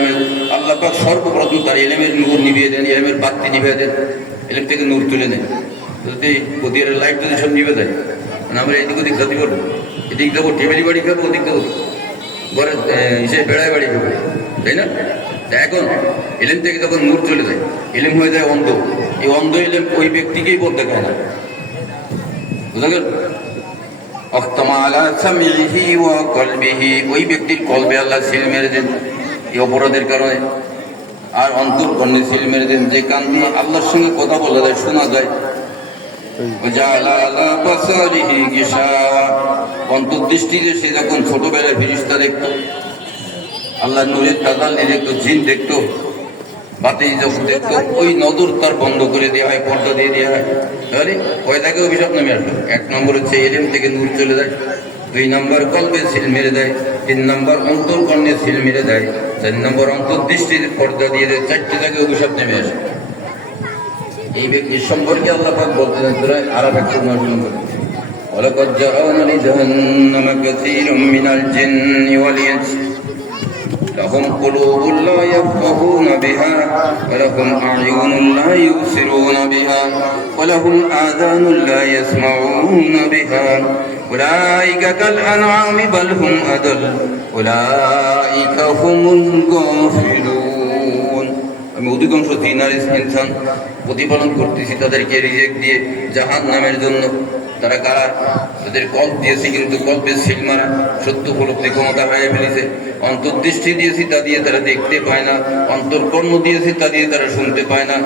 ইলমে, আল্লাহ পাক সর্বপ্রথম তার ইলমের নূর নিভিয়ে দেন, ইলমের বাতি নিভিয়ে দেন, ইলম থেকে নূর তুলে নেন। যদি ওদের লাইট যদি সব নিভে দেয়, আমরা এদিক ওদিক ক্ষতি করবো, এদিক দেবো টেবিলি বাড়ি খাবো, ওদিক দেবো ঘরে হিসেবে বেড়ায় বাড়ি খাবো, তাই না? এখন ইলম থেকে যখন নূর চলে যায়, ইলম হয়ে যায় অন্ধ। এই অন্ধ ইলম ওই ব্যক্তিকেই পথ দেখায় না, বুঝা গেল? ওই ব্যক্তির কলবে আল্লাহ সিল মেরে দেন এই অপরাধের কারণে, আর অন্তর্কর্ণে সিল মেরে দেন, যে কান দিয়ে আল্লাহর সঙ্গে কথা বলা যায়, শোনা যায়। অন্তর্দৃষ্টিতে সে যখন ছোটবেলায় ফেরেশতা দেখতো, আল্লাহ নূরের তাজাল্লি দেখতো, জিন দেখতো, বাতি যখন দেখতো, ওই নজর তার বন্ধ করে দেওয়া হয়, পর্দা দিয়ে দেওয়া হয়। তাহলে কয়টাকে অভিশাপ নামে আসবে? 1 নম্বর হচ্ছে ইলম থেকে নূর চলে যায়, 2 নম্বর কলবে সিল মেরে দেয়, 3 নম্বর অন্তর্কর্ণে সিল মেরে দেয়, 4 নম্বর অন্তর্দৃষ্টির পর্দা দিয়ে দেয়। 4টে জায়গায় অভিশাপ নেমে আসে। এই ব্যক্তির সম্পর্কে আল্লাহ পাক বলতে দেন সূরা আরাফ 1 ওয়ালাকাদ জাআনা লিজাহান্নামা কাসীরুম মিনাল জিন্নি ওয়াল ইনস লাহুম কুলুবুন লা ইয়াফকাহুনা বিহা ওয়া লাহুম আ'য়ুনুন লা ইউবসিরুনা বিহা ওয়া লাহুম আযানুন লা ইয়াসমাউনা বিহা উলাইকা কাল আনআমি বাল হুম আদাল উলাইকা হুমুল গাফিলুন। আমি অধিকাংশ জিন আর ইনসান প্রতিপালন করতেছি তাদেরকে রিজেক্ট দিয়ে জাহান্নামের জন্য। তারা কারা? তাদের কল্প দিয়েছি কিন্তু কল্পের সিল মারা, সত্য উপলব্ধি ক্ষমতা হারিয়ে ফেলেছে। অন্তর্দৃষ্টি দিয়েছি, তা দিয়ে তারা দেখতে পায় না। অন্তর্কর্ণ দিয়েছি, তা দিয়ে তারা শুনতে পায় না।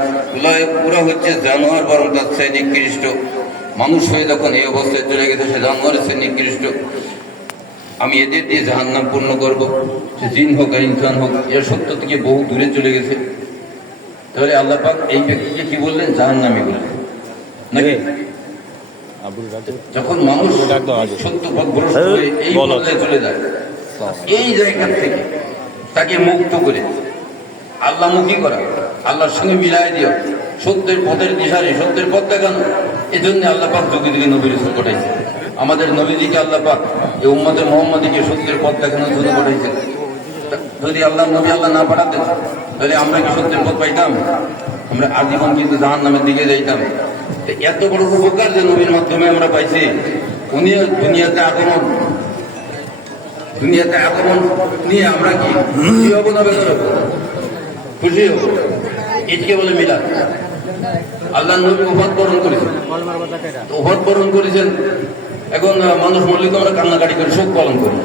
পুরা হচ্ছে জানোয়ার, বরং তার চেয়ে নিকৃষ্ট। মানুষ হয়ে যখন এই অবস্থায় চলে গেছে, সে জানোয়ারের চেয়ে নিকৃষ্ট। আমি এদের দিয়ে জাহান্নাম পূর্ণ করবো, সে জিন হোক আর ইনসান হোক, এর সত্য থেকে বহু দূরে চলে গেছে। তাহলে আল্লাহ পাক এই ব্যক্তিকে কি বললেন? জাহান্নামী বললেন, নাকি? যখন মানুষ সত্য পথভ্রষ্ট হয়ে এই পর্যায়ে চলে যায়, এই জায়গা থেকে তাকে মুক্ত করে আল্লাহমুখী করা, আল্লাহর সঙ্গে মিলাই দেওয়া, সত্যের পথের দিশারি, সত্যের পথ দেখানো। এই জন্য আল্লাহ পাক যুগে যুগে নবী রাসূল পাঠাইছে। আমাদের নবীজিকে আল্লাহ পাক এই উম্মতে মুহাম্মাদীকে সত্যের পথ দেখানোর জন্য পাঠাইছেন। যদি আল্লাহ নবী আল্লাহ না পাঠাতেন, তাহলে আমরা কি সত্যের পথ পাইতাম? আমরা আজীবন কিন্তু জাহান্নামের দিকে যাইতাম। এত বড় উপকার যে নবীর মাধ্যমে আমরা পাইছি। উনি দুনিয়াতে আগমন নিয়ে আমরা কি খুশি হবো না বেদর হবো? খুশি হবো। এটিকে বলে মিলাদ। আল্লাহ নবী ওফাত বরণ করেছেন, ওফাত বরণ করেছেন। এখন মানুষ মরলে তো আমরা কান্নাকাটি করি, শোক পালন করি।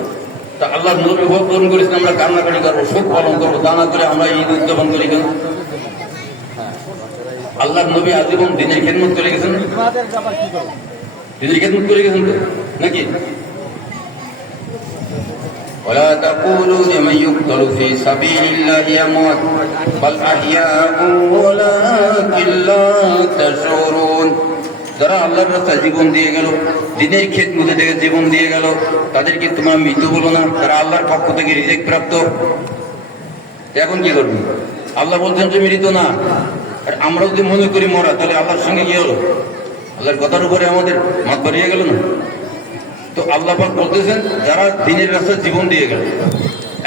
তা আল্লাহ নবী ওফাত বরণ করেছেন, আমরা কান্নাকাটি করবো, শোক পালন করবো। তা না করে আমরা ঈদ উদযাপন করি কেন? আল্লাহ নবী আজীবন দিনের খেদমত করে গেছেন, দিনের খেদমত করে গেছেন তো, নাকি? ولا تقولوا لمن يقتل في سبيل الله أموات بل أحياء ولكن لا تشعرون। যারা আল্লাহর রাস্তায় জীবন দিয়ে গেল, দিনের খেদমতে থেকে জীবন দিয়ে গেল, তাদেরকে তোমরা মৃত বলো না? তারা আল্লাহর পক্ষ থেকে রিজেক্ট প্রাপ্ত। এখন কি করবে? আল্লাহ বলছেন যে মৃত না। আর আমরা যদি মনে করি মরা, তাহলে আল্লাহর সঙ্গে কি হলো? আল্লাহর কথার উপরে আমাদের মাত বাড়িয়ে গেল না? তো আল্লাহ পাক বলতেছেন যারা দিনের রাস্তায় জীবন দিয়ে গেল।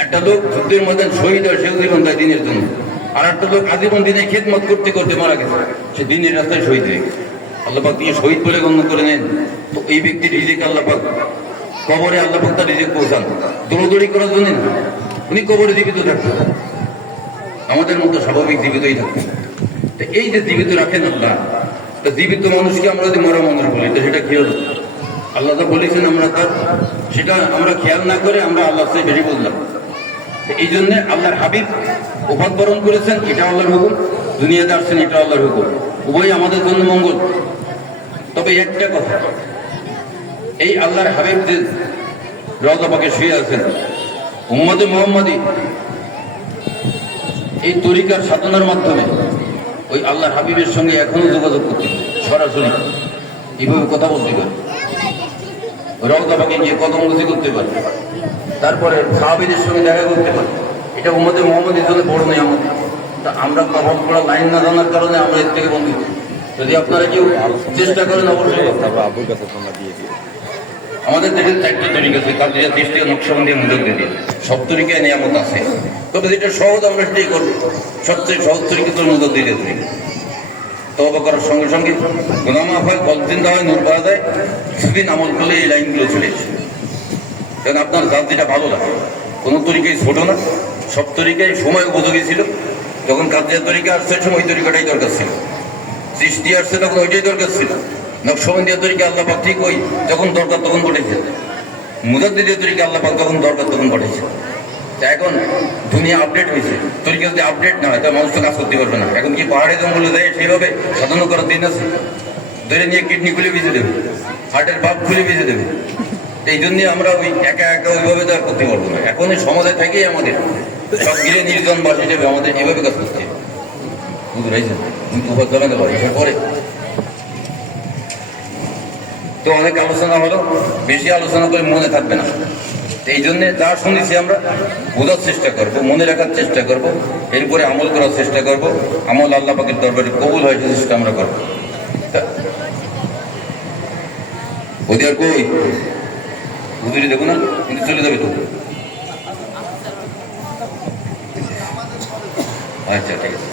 একটা লোক যুদ্ধের ময়দান শহীদ হয়, সেও জীবন দেয় দিনের জন্য। আর একটা লোক আজীবন দিনের খেদমত করতে করতে মারা গেছে, সে দিনের রাস্তায় শহীদ হয়ে গেছে। আল্লাহ পাক দিয়ে শহীদ বলে গণ্য করে নেন। তো এই ব্যক্তির রিজিক আল্লাহ পাক কবরে, আল্লাহ পাক তার রিজিক পৌঁছান। দৌড়দৌড়ি করার জন্য না, উনি কবরে জীবিত থাকতেন, আমাদের মতো স্বাভাবিক জীবিতই থাকতেন। এই যে জীবিত রাখেন আল্লাহ, জীবিত মানুষকে আমরা যদি মরা মানুষ বলি, তো সেটা কি হলো? আল্লাহ তো বলেছেন আমরা তার, সেটা আমরা খেয়াল না করে আমরা আল্লাহ থেকে বেশি বললাম। এই জন্য আল্লাহর হাবিব ওফাত বরণ করেছেন, এটা আল্লাহর হুকুম। দুনিয়াতে আসছেন, এটা আল্লাহর হুকুম। উভয় আমাদের জন্য মঙ্গল। তবে একটা কথা, এই আল্লাহর হাবিব যে রওজা পাকে শুয়ে আছেন, উম্মতে মুহাম্মাদী এই তরিকার সাধনার মাধ্যমে ওই আল্লাহর হাবিবের সঙ্গে এখনো যোগাযোগ করতে, সরাসরি এইভাবে কথা বলতে পারে, রওজা পাকে গিয়ে কদমবুজি করতে পারে, তারপরে সাহাবীদের সঙ্গে দেখা করতে পারে। এটা উম্মতে মুহাম্মাদীর জন্য বড় নিয়ামত। তা আমরা কবর পড়া লাইন না জানার কারণে আমরা এর থেকে বঞ্চিত। যদি আপনারা কেউ চেষ্টা করেন, অবশ্যই আমাদের দেশের 4টা তরিকা আছে, কাদিয়া, চিশতিয়া, নকশবন্দি, মুজাদ্দিদি, সব তরিকায় নিয়ামত আছে। তবে যেটা সহজ আমরা সেটাই করবো। সবচেয়ে সহজ তরিকা তো মুজাদ্দিদের তরিকা। তওবা করার সঙ্গে সঙ্গে গুনাহ মাফ হয়, কল চিন্তা হয়, নূর পাওয়া যায়। কিছুদিন আমল করলে এই লাইনগুলো চলে আসে। কারণ আপনার জাত যেটা ভালো লাগে, কোনো তরিকাই ছোট না, সব তরিকায় সময় উপযোগী ছিল। যখন কাদিয়ার তরিকা আসছে সময় ওই তরিকাটাই দরকার ছিল, সৃষ্টি আসছে তখন ওইটাই দরকার ছিল, নকশবন্দিয়া তরিকা আল্লাহ পাক ঠিক ওই যখন দরকার তখন ঘটেছে, মুজাদ্দিদের তরিকা আল্লাহ পাক যখন দরকার তখন ঘটেছে। তা এখন দুনিয়া আপডেট হয়েছে, তরিকা যদি আপডেট না হয় তাহলে মানুষ তো কাজ করতে পারবে না। এখন কি পাহাড়ে জঙ্গলে দেয় সেইভাবে সাধনা করার দিন আছে? ধরে নিয়ে কিডনি খুলে বেঁচে দেবে, হার্টের পাপ খুলে বেঁচে দেবে। এই জন্যই আমরা ওই একা একা ওইভাবে তো আর করতে পারবো না। এখন এই সমাজে থেকেই আমাদের সব গিরে নির্জন বাস হিসেবে আমাদের এভাবে কাজ করতে হবে। বুঝতে পারছেন? জানাতে পারি পরে তো অনেক আলোচনা হলো, বেশি আলোচনা করে মনে থাকবে না। এই জন্যে যা শুনেছি আমরা বোঝার চেষ্টা করব, মনে রাখার চেষ্টা করব, এরপরে আমল করার চেষ্টা করব। আমল আল্লাহ পাকের দরবারে কবুল হয় সে চেষ্টা আমরা করবো। ওদের আর কই হুজুরি দেখো না, কিন্তু চলে যাবে তো। আচ্ছা ঠিক আছে,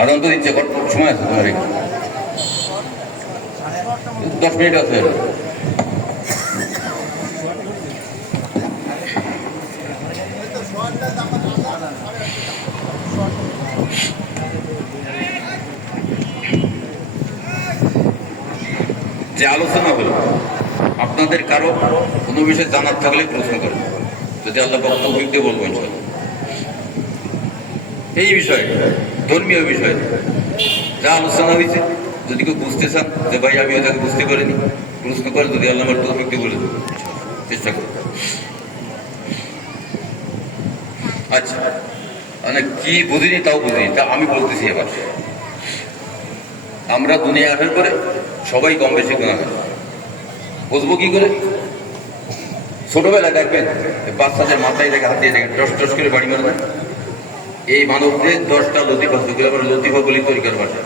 আদান তো দিচ্ছে, সময় আছে তোমার এখানে 10 মিনিট আছে। যে আলোচনা হলো, আপনাদের কারো কোনো বিষয়ে জানার থাকলে প্রশ্ন করুন, যদি আল্লাহ পাক তৌফিক দিয়ে বলবো ইনশাআল্লাহ। এই বিষয়ে, ধর্মীয় বিষয়ে যা আলোচনা হয়েছে, যদি কেউ বুঝতে চান যে ভাই আমি ওটাকে বুঝতে পারিনি, প্রশ্ন করে যদি আল্লাহ আমার তৌফিক দিয়ে বলে দেবো, চেষ্টা করুন। আচ্ছা, মানে কি বুঝিনি তাও বুঝিনি, তা আমি বলতেছি এবার। আমরা দুনিয়া আসার পরে সবাই কম বেশি গুনাহগার। বুঝবো কি করে? ছোটবেলায় দেখবেন বাচ্চাদের মাথায় থেকে হাত দিয়ে দেখেন টস টস করে বাড়ি মারে না? এই মানবদের 10টা লতিফা, আমরা লতিফা বলি তরিকার ভাষা।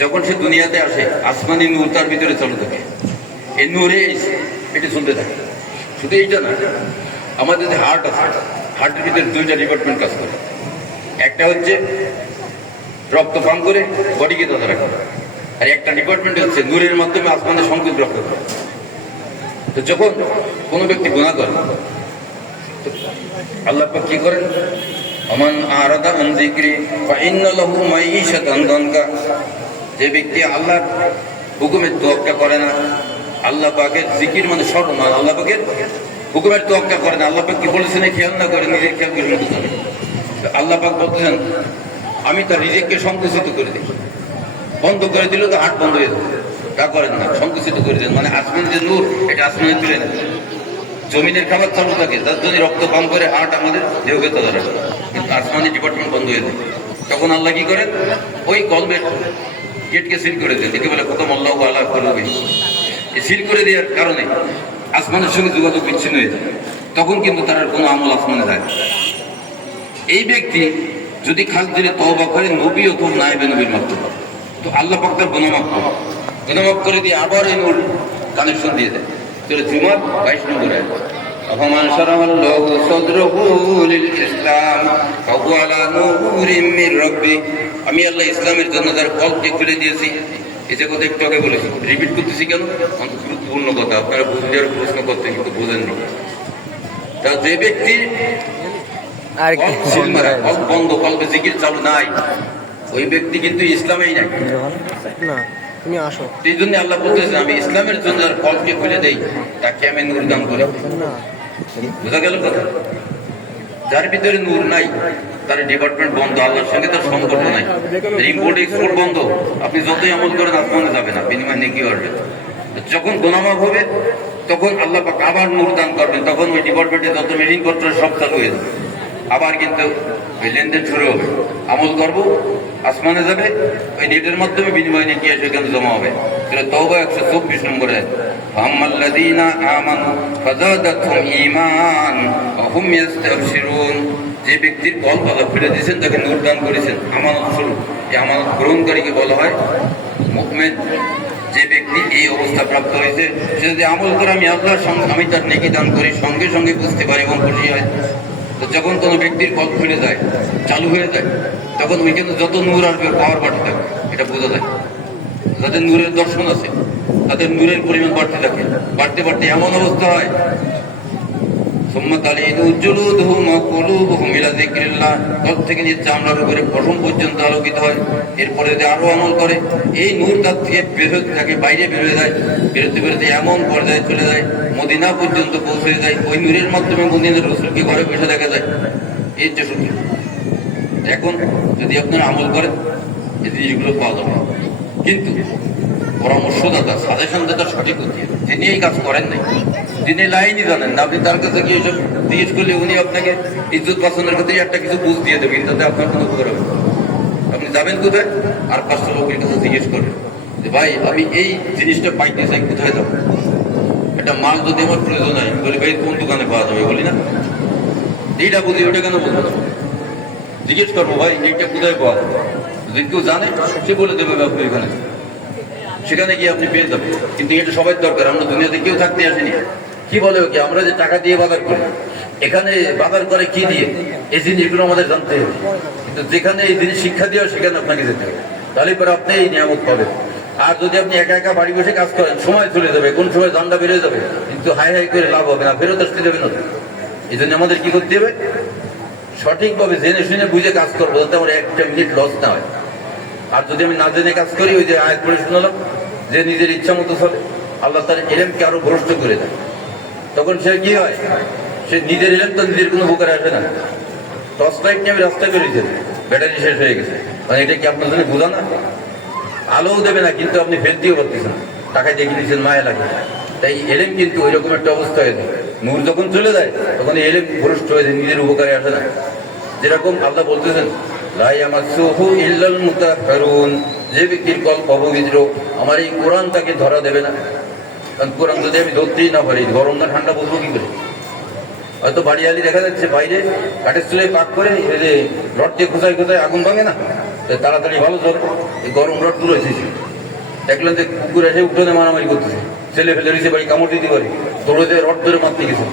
যখন সে দুনিয়াতে আসে, আসমানি নূর তার ভিতরে চালু থাকে, এই নূরে এটা চলতে থাকে। শুধু এইটা না, আমাদের যে হার্ট আছে, হার্টের ভিতরে 2টা ডিপার্টমেন্ট কাজ করে। একটা হচ্ছে রক্ত পান করে বডিকে তাজা রাখে, আর একটা ডিপার্টমেন্ট হচ্ছে নূরের মাধ্যমে আসমানের সংকেত রক্ত করে। তো যখন কোনো ব্যক্তি গুনাহ করে, আল্লাহ পাক কি করেন? আমান আরাদা আন যিকরি ফাইন্না লাহু মাঈশাতান দানকা। যে ব্যক্তি আল্লাহর হুকুমের তোয়াক্কা করে না, আল্লাহ পাকের জিকির মানে স্মরণ, আল্লাহ পাকের হুকুমের তোয়াক্কা করে না, আল্লাহ পাক কি বলেছেন খেয়াল না করে নিজের খেয়াল করে নিতে হবে। আল্লাহ পাক বলতেছেন আমি তার রিজিককে সংকুচিত করে দিই, বন্ধ করে দিল তো হাট বন্ধ হয়ে যাবে। তা করেন না, সংকুচিত করে দেন, মানে আসমান যে নূর এটা আসমানে তুলে নেন। জমিনের খাবার চালু থাকে, তার জন্য রক্ত পান করে হাট আমাদের দেহকে তাজা রাখে, কিন্তু আসমানি ডিপার্টমেন্ট বন্ধ হয়ে যায়। তখন আল্লাহ কি করেন? ওই কলবের গেটকে সিল করে দেন, দেখে বলে খতম আল্লাহু আলা কুলুবিহিম। এই সিল করে দেওয়ার কারণে আসমানের সঙ্গে যোগাযোগ বিচ্ছিন্ন হয়ে যায়। তখন কিন্তু তার আর কোনো আমল আসমানে যায় না। এই ব্যক্তি যদি খালি দিলে তওবা করে নবী অথবা নায়েবে নবীর মাধ্যমে, তো আল্লাহ পাক তার গুনাহ মাফ করে, গুনাহ মাফ করে দিয়ে আবার এই নূর কানেকশন দিয়ে দেয়। চলে জুমার 22 নম্বর আয়াত, আফামান শারাহাল্লাহু সাদরাহু লিল ইসলাম ফাহুয়া আলা নূরিম মির রাব্বি। আমি আল্লাহ ইসলামের জন্য যার কলকে খুলে দিয়েছি। এই যে কথা একটু আগে বলেছি, রিপিট করতেছি কেন? গুরুত্বপূর্ণ কথা, আপনারা বুঝলে আর প্রশ্ন করতে কিন্তু বোঝেননি। তা যে ব্যক্তি বন্ধ, কলবে জিকির চালু নাই, ওই ব্যক্তি কিন্তু ইসলামেই নাই। তুমি আসো, এই জন্য আল্লাহ বলতেছেন আমি ইসলামের জন্য যার কলকে খুলে দেই তাকে আমি নূর দান করি। বোঝা গেল কথা? যার ভিতরে নূর নাই তার ডিপার্টমেন্ট বন্ধ, আল্লাহর সঙ্গে তার সম্পর্ক নাই, ইম্পোর্ট এক্সপোর্ট বন্ধ। আপনি যতই আমল করেন আসমানে যাবে না, বিনিময় নেকি আসবে। যখন গুনাহ মাফ হবে তখন আল্লাহ পাক আবার নূর দান করবেন, তখন ওই ডিপার্টমেন্টে যত মেশিন পত্র সব চালু হয়ে যাবে, আবার কিন্তু ওই লেনদেন শুরু হবে। আমল করবো, আসমানে যাবে, ওই নেটের মাধ্যমে বিনিময় নিয়ে এসে এখানে জমা হবে। তওবা 124 নম্বরে, ফাম্মাল্লাযীনা আমানু ফাযাদাতহুম ঈমান ওয়া হুম ইস্তাবশিরুন। যে ব্যক্তির কলব আল্লাহ খুলে দিয়েছেন, তাকে নূর দান করেছেন আমানত স্বরূপ। এই আমানত গ্রহণকারীকে বলা হয় মুমিন। যে ব্যক্তি এই অবস্থা প্রাপ্ত হয়েছে সে যদি আমল করে আমি আল্লাহর সঙ্গে আমি তার নেকি দান করি, সঙ্গে সঙ্গে বুঝতে পারি এবং খুশি হয়। তো যখন কোনো ব্যক্তির কল খুলে যায়, চালু হয়ে যায়, তখন ওইখানে যত নূর আসবে পাওয়ার বাড়তে থাকে, এটা বোঝা যায়। যাদের নূরের দর্শন আছে তাদের নূরের পরিমাণ বাড়তে থাকে, বাড়তে বাড়তে এমন অবস্থা হয় থেকে যে চামড়ার উপরে পশম পর্যন্ত আলোকিত হয়। এরপরে যদি আরো আমল করে এই নূর তার থেকে বেরোতে থাকে, বাইরে বেরোয় যায়, বেরোতে বেরোতে এমন পর্যায়ে চলে যায় মদিনা পর্যন্ত পৌঁছে যায়। ওই নূরের মাধ্যমে মদিনার রসুলকে ঘরে বসে দেখা যায়। এই যে সূত্র। এখন যদি আপনারা আমল করেন এই জিনিসগুলো পাওয়া যাবে, কিন্তু পরামর্শদাতা সাজেশনদাতা সঠিক হতে হবে। যিনি এই কাজ করেন নাই, যিনি লাইনই জানেন না, আপনি তার কাছে গিয়ে সব জিজ্ঞেস করলে উনি আপনাকে ইজ্জত পাসনের ক্ষেত্রে একটা কিছু বুঝ দিয়ে দেবেন, তাতে আপনার কোনো উপকার হবে। আপনি যাবেন কোথায়? আর 5টা লোকের কাছে জিজ্ঞেস করবেন যে ভাই আমি এই জিনিসটা পাইতে চাই, কোথায় যাবো? একটা মাল যদি আমার প্রয়োজন হয়, বলি ভাই কোন দোকানে পাওয়া যাবে, বলি না? এইটা বুঝি, ওটা কেন বলবো না? জিজ্ঞেস করবো ভাই এইটা কোথায় পাওয়া যাবে। যদি কেউ জানে সে বলে দেবে আপনি এখানে, সেখানে গিয়ে আপনি পেয়ে যাবেন। কিন্তু এটা সবাই দরকার। আমরা দুনিয়াতে কেউ থাকতে আসেনি। কি বলে কি আমরা যে টাকা দিয়ে বাজার করি, এখানে বাজার করে কি দিয়ে, এই জিনিসগুলো আমাদের জানতে হবে। কিন্তু যেখানে এই জিনিস শিক্ষা দেওয়া সেখানে আপনাকে যেতে হবে, তাহলে পরে আপনি এই নিয়ামত পাবেন। আর যদি আপনি একা একা বাড়ি বসে কাজ করেন, সময় চলে যাবে, কোন সময় জানটা বেড়ে যাবে, কিন্তু হাই হাই করে লাভ হবে না, ফেরত আসতে যাবে না। এই জন্য আমাদের কি করতে হবে? সঠিকভাবে জেনে শুনে বুঝে কাজ করবো, যাতে আমার একটা মিনিট লস না হয়। আর যদি আমি না জেনে কাজ করি, ওই যে আয়াত পড়ে শুনলাম যে নিজের ইচ্ছা মতো চলে, আল্লাহ তার ইলমকে আরো ভ্রষ্ট করে দেয়। তখন সে কি হয়? সে নিজের ইলম তো নিজের কোনো উপকারে আসে না। টর্চ লাইট নিয়ে আমি রাস্তায় বেরিয়েছে, ব্যাটারি শেষ হয়ে গেছে, মানে এটা কি আপনার জন্য বোঝা না? আলোও দেবে না, কিন্তু আপনি ফেলতেও পারতেছেন, টাকায় দেখে নিচ্ছেন, মায়া লাগে। তাই এলেম কিন্তু ওই রকম একটা অবস্থা হয়ে যায়, নূর যখন চলে যায় তখন এলেম ভ্রষ্ট হয়ে যায়, নিজের উপকারে আসে না। যেরকম আল্লাহ বলতেছেন যে ব্যক্তির কল্প অপবিত্র, আমার এই কোরআন তাকে ধরা দেবে না। কারণ কোরআন যদি আমি ধরতেই না পারি, গরম না ঠান্ডা বুঝবো কি করে? হয়তো বাড়িয়ালি দেখা যাচ্ছে বাইরে কাঠের চুলে পাক করে রড দিয়ে খোঁচায় খোঁচায় আগুন ভাঙে না, তাড়াতাড়ি ভালো জ্বর। এই গরম রড দূর হয়েছে, দেখলেন যে কুকুর এসে উঠোনে মারামারি করতেছে, ছেলে ফেলে রয়েছে বাড়ি কামড় দিতে পারে, দৌড়ে দিয়ে রড ধরে মারতে গেছে,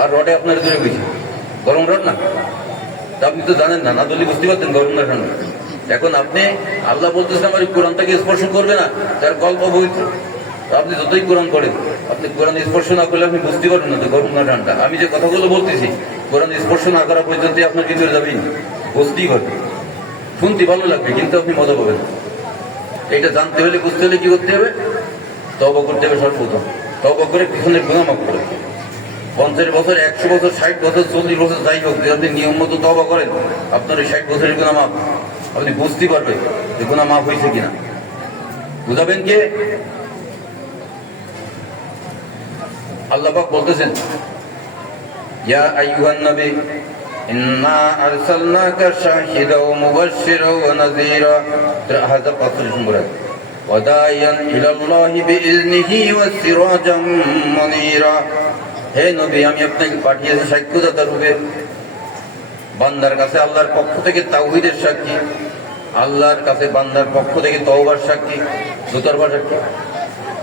আর রডে আপনার ধরে গেছে, গরম রড না। তা আপনি তো জানেন না, না ধরলে বুঝতে পারতেন গরম না ঠান্ডা। এখন আপনি আল্লাহ বলতেছেন আমার কোরআনটাকে স্পর্শ করবে না, তার কল্প পবিত্র। আপনি যতই কোরআন করেন, আপনি কোরআন স্পর্শ না করলে আপনি বুঝতে পারবেন না যে গরম না ঠান্ডা। আমি যে কথাগুলো বলতেছি, কোরআন স্পর্শ না করা পর্যন্ত আপনার ভিতরে যাবেই, বুঝতেই পারবেন, শুনতে ভালো লাগবে, কিন্তু আপনি মজা পাবেন। এটা জানতে হলে, বুঝতে হলে কি করতে হবে? তওবা করতে হবে সর্বপ্রথম। তওবা করে পিছনের গুনাহ মাফ করে 50 বছর, 100 বছর, 60 বছর, 40 বছর যাই হোক, যদি আপনি নিয়ম মতো তওবা করেন, আপনার ওই 60 বছরের গুনাহ মাফ। আপনি বুঝতে পারবেন যে গুনাহ মাফ হয়েছে কিনা। বুঝাবেন কে? আল্লাহ পাক বলতেছেন ইয়া আইয়ুহান নবী ইন্না আরসালনাকা শাহিদাও ওয়া মুবাশশিরাও ওয়া নাযীরা। হাযা 45 নম্বর আয়াত। ওয়া দাইয়ান ইলাল্লাহি বিইজনিহি ওয়া সিরাজাম মুনীরা। হে নবী, আমি আপনাকে পাঠিয়েছি সাক্ষ্যদাতা রূপে, বান্দার কাছে আল্লাহর পক্ষ থেকে তাওহীদের সাক্ষী, আল্লাহর কাছে বান্দার পক্ষ থেকে তওবার সাক্ষী, দুতরফা সাক্ষী।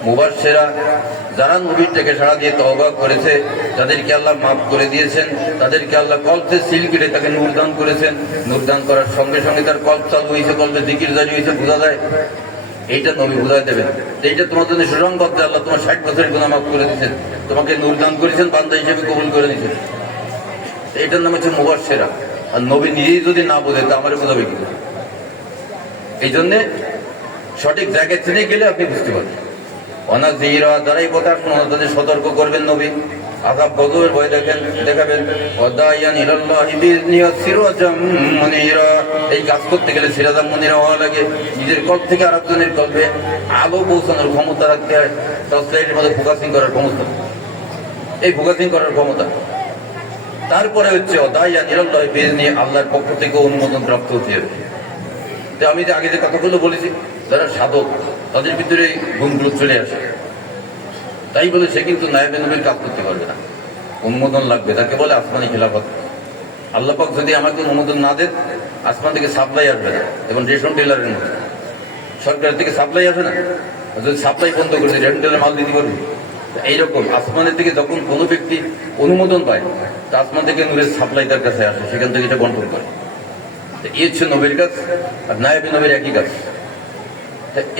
মুবাশশিরা, যারা নবীর থেকে সাড়া দিয়ে তওবা করেছে তাদেরকে আল্লাহ মাফ করে দিয়েছেন, তাদেরকে আল্লাহ কলবে সিল কেটে তাকে নূর দান করেছেন। নূর দান করার সঙ্গে সঙ্গে তার কল্প চালু হয়েছে, কলবে জিকির জারি হয়েছে, বোঝা যায়। এইটা নবী বুঝাই দেবেন, এইটা তোমার জন্য সুসংবাদ যে আল্লাহ তোমার 60 বছরের গুনাহ মাফ করে দিয়েছেন, তোমাকে নূর দান করেছেন, বান্দা হিসেবে কবুল করে নিয়েছেন। এইটার নাম হচ্ছে মুবাশশিরা। আর নবী নিজেই যদি না বোঝে তা আমারে বোঝাবে কি? এই জন্যে সঠিক জায়গায় চিনে গেলে আপনি বুঝতে পারবেন। অনাযীরা, যারাই কথা শোনা তাদের সতর্ক করবেন নবী, আযাব গজবের ভয় দেখাবেন। ওয়াদাইয়ান ইলাল্লাহি বিইজনিহি ওয়া সিরাজাম মুনীরা। এই কাজ করতে গেলে সিরাজাম মুনীরা হওয়া লাগে, নিজের কল্প থেকে আরেকজনের কল্পে আলো পৌঁছানোর ক্ষমতা রাখতে হয়, টর্চলাইটের মধ্যে ফোকাসিং করার ক্ষমতা, এই ফোকাসিং করার ক্ষমতা। তারপরে হচ্ছে ওয়াদাইয়ান ইলাল্লাহি বিইজনিহি, আল্লাহর পক্ষ থেকে অনুমোদন প্রাপ্ত হতে হবে। তো আমি যে আগে যে কথাগুলো বলেছি, যারা সাধক তাদের ভিতরে গুণগুলো চলে আসে, তাই বলে সে কিন্তু নায়েবে নবীর কাজ করতে পারবে না, অনুমোদন লাগবে, তাকে বলে আসমানি খেলাফত। আল্লাহ পাক যদি আমাকে অনুমোদন না দেন, আসমান থেকে সাপ্লাই আসবে না, এবং রেশন ডিলারের মতো সরকার থেকে সাপ্লাই আসে না, যদি সাপ্লাই বন্ধ করে দেয় রেন্টালের মাল দিতে পারবে? এইরকম আসমানের থেকে যখন কোনো ব্যক্তি অনুমোদন পায়, তা আসমান থেকে নূরের সাপ্লাই তার কাছে আসে, সেখান থেকে এটা বন্টন করে। এই হচ্ছে নবীর কাজ, আর নায়েবে নবীর একই কাজ।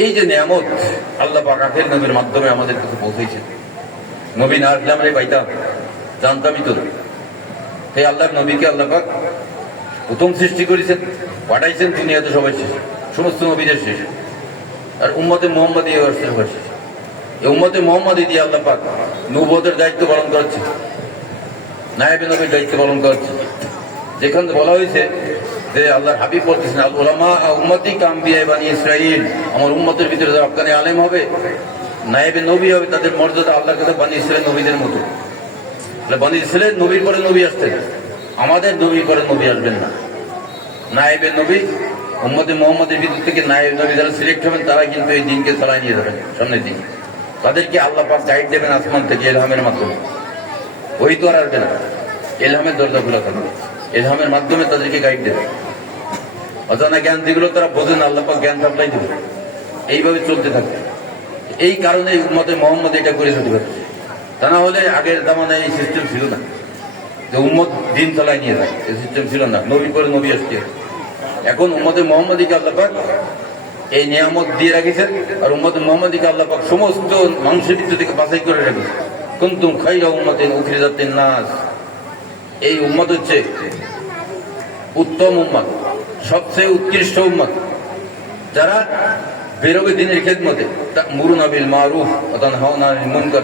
এই যে নিয়ামত আল্লাহ পাক আখের নবীর মাধ্যমে আমাদের কাছে পৌঁছেছে। নবী না আসলে আমরা পাইতাম? জানতামই তো। সেই আল্লাহর নবীকে আল্লাহ পাক প্রথম সৃষ্টি করেছেন, পাঠাইছেন দুনিয়াতে সবাই শেষ, সমস্ত নবীদের শেষ। আর উম্মতে মোহাম্মদী আসছে সবার শেষ। এই উম্মতে মোহাম্মদী দিয়ে আল্লাহ পাক নবুয়তের দায়িত্ব পালন করাচ্ছে, নায়েবে নবীর দায়িত্ব পালন করাচ্ছে। যেখানে বলা হয়েছে যে আল্লাহর হাবিব বলতেছেন, আল উলামা উম্মতি কাম্বিয়া বানি ইসরাইল, আমার উম্মতের ভিতরে যারা হক্কানি আলেম হবে, নায়েবে নবী হবে, তাদের মর্যাদা আল্লাহর কাছে বানি ইসরাইল নবীদের মতো। বানি ইসরাইল নবীর পরে নবী আসতেন, আমাদের নবীর পরে নবী আসবেন না। নায়েবে নবী উম্মতে মোহাম্মদের ভিতর থেকে নায়েব নবী যারা সিলেক্ট হবেন, তারা কিন্তু এই দিনকে চালায় নিয়ে যাবেন সামনের দিকে। তাদেরকে আল্লাহ পাক গাইড দেবেন আসমান থেকে এলহামের মাধ্যমে। ওই তো আর আসবে না, এলহামের দরজা খোলা থাকবে, এলহামের মাধ্যমে তাদেরকে গাইড দেবে। অজানা জ্ঞান যেগুলো তারা বোঝেন, আল্লাহ পাক জ্ঞান সাপ্লাই দেবে। এইভাবে চলতে থাকবে। এই কারণে উম্মতে মোহাম্মদ এটা করে যেতে পারছে। তা না হলে আগের জামানায় এই সিস্টেম ছিল না যে উম্মত দিন চালায় নিয়ে যায়, এই সিস্টেম ছিল না। নবী পরে নবী আসছে। এখন উম্মতে মোহাম্মদীকে আল্লাহ পাক এই নিয়ামত দিয়ে রাখিছেন, আর উম্মতে মোহাম্মদীকে আল্লাহ পাক সমস্ত মানুষের ভিতর থেকে বাছাই করে রেখেছে। কুনতুম খায়রা উম্মাতিন উখরিজাত লিন-নাস, এই উম্মত হচ্ছে উত্তম উম্মত, সবচেয়ে উৎকৃষ্ট উম্মত, যারা বেরোবে দিনের খেদমতে। তা'মুরুনা বিল মারুফ ওয়া তানহাউনা আনিল মুনকার,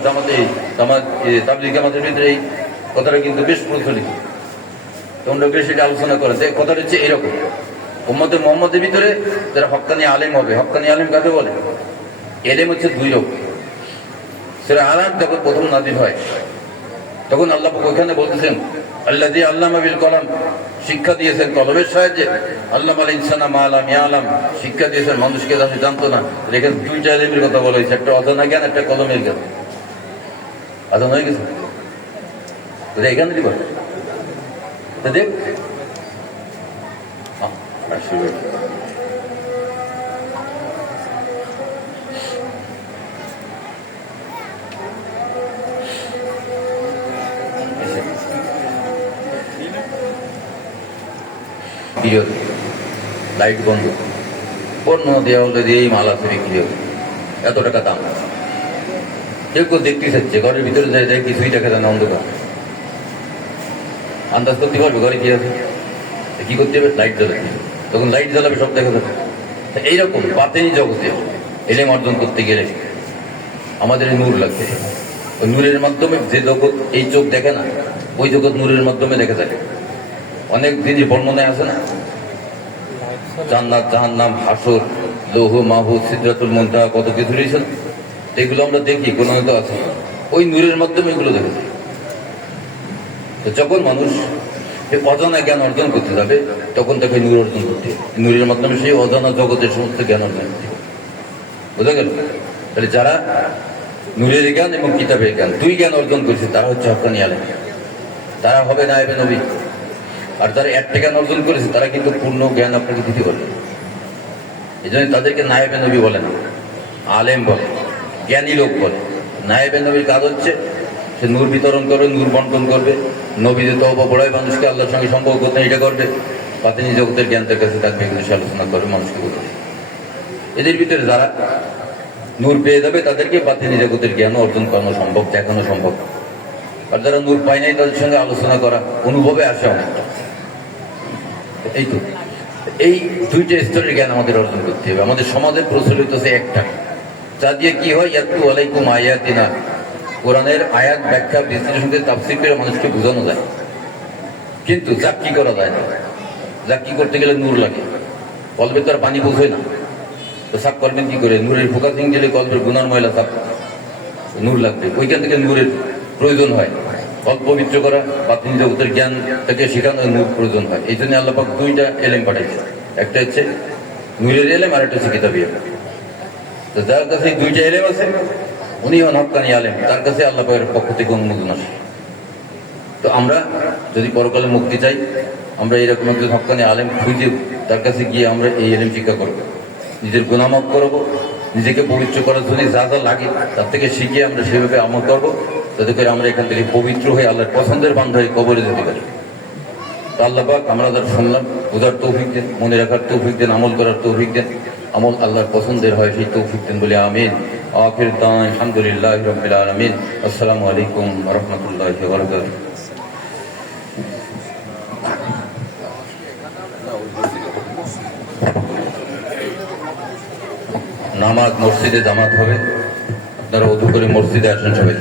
তাবলীগ জামাতের ভিতরে এই কথাটা কিন্তু বেশ প্রচলিত। তোমরা বেশ এটা আলোচনা করে যে কথাটা হচ্ছে এরকম, উম্মতে মুহাম্মদের ভিতরে যারা হক্কানি আলেম হবে। হক্কানি আলেম কাকে বলে? এলেম হচ্ছে দুই রকম। সূরা আলাক যখন প্রথম নাযিল হয়, তখন আল্লাহ পাক ওখানে বলতেছেন, আল্লাযী আল্লামা বিল কলম, শিক্ষা দিয়েছেন কলমের সাহায্যে। আল্লামাল ইনসানা মা লাম ইয়ালাম, শিক্ষা দিয়েছেন মানুষকে যা সে জানতো না। এখানে দুইটা এলেমের কথা বলা হয়েছে, একটা অজানা জ্ঞান, একটা কলমের জ্ঞান। আজান হয়ে গেছে এখানে দিব দেখ লাইট বন্ধ, অন্য দেওয়াল দিয়ে এই মাল আছে বিক্রি হবে, এত টাকা দাম। কেউ কেউ দেখতে চাচ্ছে, ঘরের ভিতরে যায় যায় কিছুই দেখা যায় না, অন্ধকার। আন্দাজ করতে পারবে ঘরে কি আছে, কি করতে হবে? লাইট জ্বালাবে, তখন লাইট জ্বালাবে, সব দেখা যাবে। এইরকম বাতেনি জগতে এলেম অর্জন করতে গেলে আমাদের নূর লাগবে। ওই নূরের মাধ্যমে যে জগৎ এই চোখ দেখে না, ওই জগৎ নূরের মাধ্যমে দেখা যায়। অনেক জিনিস বর্ণনায় আছে না, জান্নাত, জাহান্নাম, হাসর, লৌহ মাহফুজ, সিদরাতুল মুনতাহা, কত কিছু রয়েছে। এগুলো আমরা দেখি, কোনো তো আছে, ওই নূরের মাধ্যমে এগুলো দেখে যায়। তো যখন মানুষ এই অজানা জ্ঞান অর্জন করতে যাবে, তখন তাকে নূর অর্জন করতে হবে। নূরের মাধ্যমে সেই অজানা জগতের সমস্ত জ্ঞান অর্জন করতে হবে। বোঝা গেল? তাহলে যারা নূরের জ্ঞান এবং কিতাবের জ্ঞান, দুই জ্ঞান অর্জন করেছে, তারা হচ্ছে হক্কানি আলেম, তারা হবে নায়েবে নবী। আর যারা একটা জ্ঞান অর্জন করেছে, তারা কিন্তু পূর্ণ জ্ঞান আপনাকে দিতে পারবে। এই জন্য তাদেরকে নায়েবে নবী বলে না, আলেম বলে, জ্ঞানী লোক বলে। নায়েবে নবীর কাজ হচ্ছে সে নূর বিতরণ করবে, নূর বন্টন করবে, নবীদের তওবা পড়ায়, মানুষকে আল্লাহর সঙ্গে সম্পর্ক করতে এটা করবে, বাতিনি জগতের জ্ঞান তার কাছে থাকবে, এগুলো সে আলোচনা করবে, মানুষকে বলবে। এদের ভিতরে যারা নূর পেয়ে যাবে, তাদেরকে বাতিনি জগতের জ্ঞান অর্জন করানো সম্ভব, দেখানো সম্ভব। আর যারা নূর পায় নাই, তাদের সঙ্গে আলোচনা করা অনুভবে আসে অনেকটা। এই তো এই দুইটা স্তরের জ্ঞান আমাদের অর্জন করতে হবে। আমাদের সমাজে প্রচলিত আছে একটা, যা দিয়ে কি হয়, ইয়াতলু আলাইকুম আয়াতিনা, কোরআনের আয়াত ব্যাখ্যা বিশ্লেষণ করে তাফসীর করে মানুষকে বোঝানো যায়। কিন্তু জাক্কি করা যায় না। জাক্কি করতে গেলে নূর লাগে, কলবে তো আর পানি পৌঁছয় না, তো সাফ করবেন কি করে? নূরের ফোকাসিং দিলে কলবের গুনার ময়লা সাফ, নূর লাগবে, ওইখান থেকে নূরের প্রয়োজন হয়। কল্প পবিত্র করা, বাতিনি জগতের জ্ঞান থেকে শেখানো নূর প্রয়োজন হয়। এই জন্য আল্লাহ পাক দুইটা এলেম পাঠাইছে, একটা হচ্ছে নূরের এলেম, আর একটা হচ্ছে কিতাবী এলেম। তো যার কাছে দুইটা এলেম আছে, উনি হন হক্কানি আলেম, তার কাছে আল্লাহ পাকের পক্ষ থেকে অনুমোদন আসে। তো আমরা যদি পরকালে মুক্তি চাই, আমরা এরকম একজন হক্কানি আলেম খুঁজে তার কাছে গিয়ে আমরা এই এলেম শিক্ষা করবো, নিজের গুনাহ মাফ করবো, নিজেকে পবিত্র করার জন্য যা যা লাগে তার থেকে শিখে আমরা সেভাবে আমল করবো, যাতে করে আমরা এখান থেকে পবিত্র হয়ে আল্লাহর পছন্দের বান্ধব হয়ে কবরে যেতে পারি। তো আল্লাহ পাক আমরা যারা শুনলাম বোঝার তৌফিক দেন, মনে রাখার তৌফিক দেন, আমল করার তৌফিক দেন, আমল আল্লাহর পছন্দের হয় সেই তৌফিক দেন বলে আমিন। আখির দাওয়ানা আলহামদুলিল্লাহি রাব্বিল আলামিন। আসসালামু আলাইকুম ওয়া রাহমাতুল্লাহি ওয়া বারাকাতুহু। নামাজ মসজিদে জামাত হবে, আপনারা ওযু করে মসজিদে আসেন সবাই।